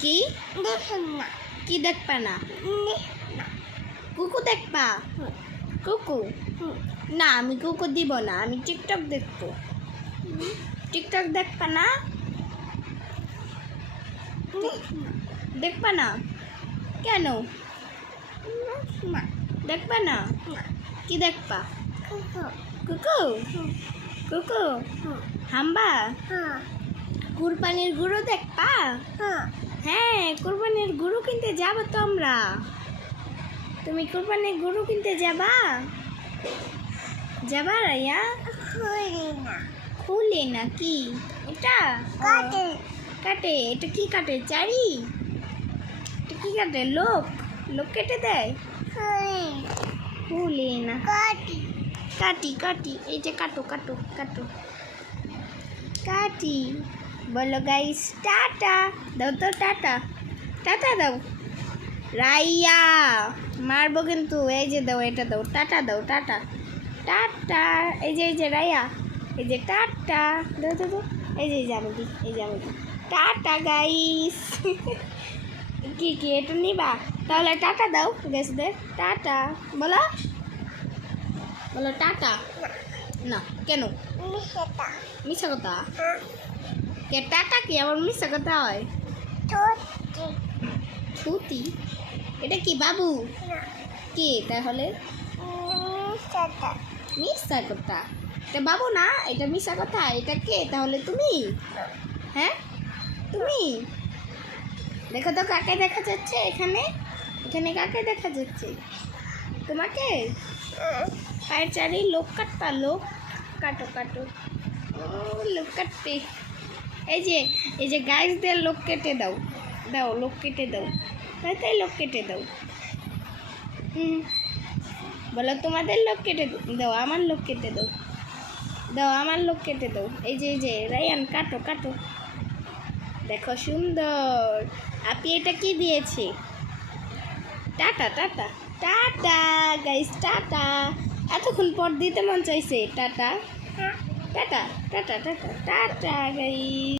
কি কি দেখবা না? কুকু দেখবা? কুকু না, আমি কুকু দিব না, আমি টিকটক দেখবো। টিকটক দেখবা না? দেখবা না কেন? দেখবা না? কি দেখবা? কুকু কুকু হাম্বা কুরবানির গরু দেখবা? হ্যাঁ, কুরবানির গরু কিনতে যাবো তো আমরা। তুমি কুরবানির গরু কিনতে যাবা? যাবা রাইয়া? খুলে না কি এটা? কাটে এটা কি কাটে? চারি এটা কি কাটে? লোক কেটে দেয়? খুলে না, কাটি কাটি এই যে কাটো কাটো কাটো কাটি। বলো গাইস টাটা দাও তো, টাটা টাটা দাও। রাইয়া মারবো কিন্তু, এই যে দাও, এটা দাও, টাটা দাও, টাটা টাটা। এই যে রাইয়া, এই যে টাটা দাও দাও দাও। এই যে আমি দিই, এই যে আমি দিই, টাটা গাইস। কি এটা নিবা? তাহলে টাটা দাও গেছদের, টাটা বলো, বলো টাটা। না কেন? মিশা কথা কে? টাটা কি আবার মিশা কথা হয়? ছুটি এটা কি বাবু? কে তাহলে? মিশা কথা, এটা বাবু না, এটা মিশা কথা। এটা কে তাহলে? তুমি? হ্যাঁ তুমি দেখো তো কাকে দেখা যাচ্ছে এখানে? এখানে কাকে দেখা যাচ্ছে? তোমাকে? পায়ের চারি লোক কাটতা, লোক কাটো কাটো, লোক কাটতে। এই যে গাইসদের লোক কেটে দাও, দাও লোক কেটে দাও, তাই লোক কেটে দাও। বলো তোমাদের লোক কেটে দাও, আমার লোক কেটে দাও, দাও আমার লোক কেটে দাও। এই যে রায়ান কাটো কাটো, দেখো সুন্দর। আপনি এটা কি দিয়েছে? Tata tata tata guys, tata. এতক্ষণ পর দিতে মন চাইছে tata, tata tata tata tata guys.